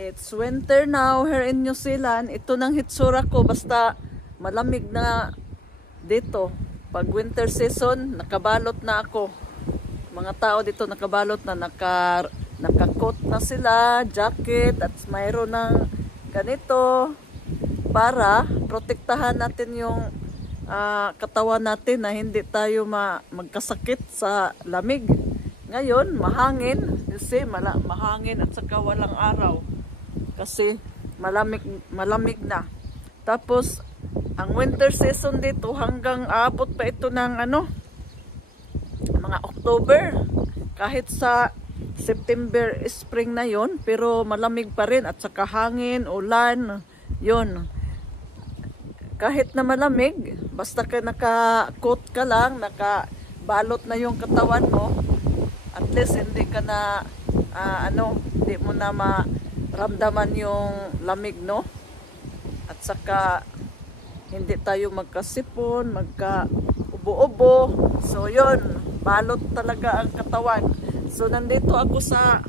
It's winter now here in New Zealand. Ito nang hitsura ko, basta malamig na dito. Pag winter season, nakabalot na ako. Mga tao dito nakabalot na, naka-coat na sila, jacket, at mayroon ng ganito para protektahan natin yung katawan natin na hindi tayo magkasakit sa lamig. Ngayon, mahangin, kasi mahangin at saka walang araw. Kasi malamig na. Tapos, ang winter season dito hanggang aabot pa ito ng mga October. Kahit sa September, spring na yon, pero malamig pa rin at saka hangin, ulan, yon. Kahit na malamig, basta ka naka-coat ka lang, nakabalot na yung katawan mo, at least hindi ka na hindi mo na maramdaman yung lamig, no? At saka hindi tayo magkasipon, magka-ubo-ubo. So yun, balot talaga ang katawan. So nandito ako sa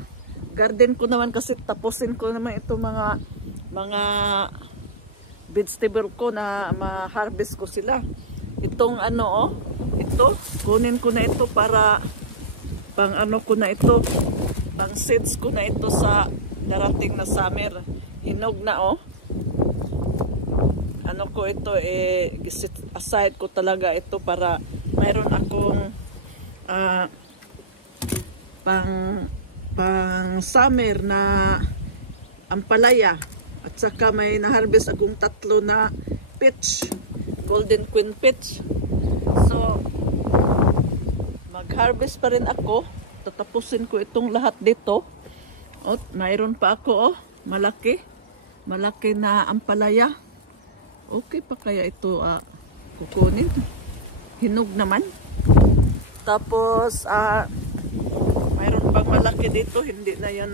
garden ko naman kasi tapusin ko naman ito mga vegetable ko na ma-harvest ko sila. Itong ito, kunin ko na ito para pang ko na ito, pang seeds ko na ito sa darating na summer. Hinog na ko ito gisit aside ko talaga ito para mayroon akong pang summer na ampalaya. At saka may na-harvest akong 3 na peach, golden queen peach. So mag-harvest pa rin ako. Tatapusin ko itong lahat dito. Mayroon pa ako malaki na ampalaya. Okay pa kaya ito kukunin? Hinog naman. Tapos mayroon pang malaki dito, hindi na yan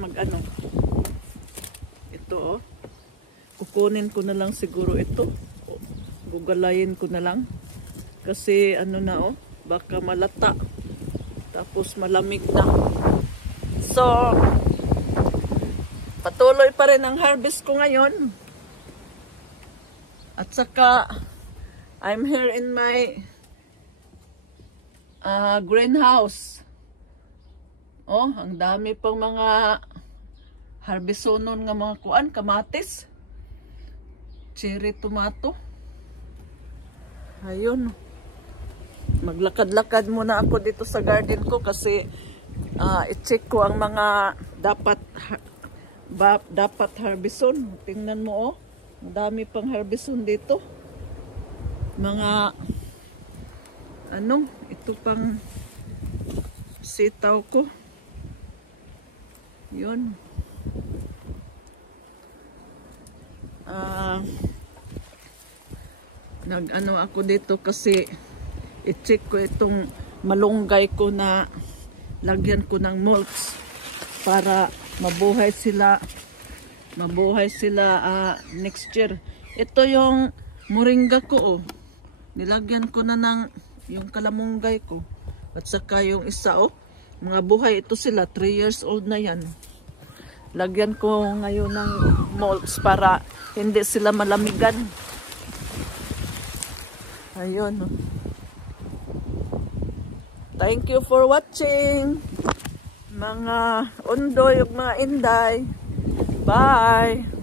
ito kukunin ko na lang siguro ito. Gugalayin ko na lang. Kasi baka malata. Tapos malamig na. So, patuloy pa rin ang harvest ko ngayon. At saka, I'm here in my greenhouse. Ang dami pang mga harvestonon nga mga kamatis. Cherry tomato. Ayun. Maglakad-lakad muna ako dito sa garden ko kasi i-check ko ang mga dapat harveston. Tingnan mo ang dami pang harveston dito. Mga ito pang sitaw ko. Yun. Ako dito kasi i-check ko itong malunggay ko na lagyan ko ng mulch para mabuhay sila next year. Ito yung moringa ko nilagyan ko na ng yung kalamunggay ko at saka yung isa mga buhay ito sila, 3 years old na yan. Lagyan ko ngayon ng mulch para hindi sila malamigan. Ayun. Thank you for watching. Mga undoy ug mga inday. Bye.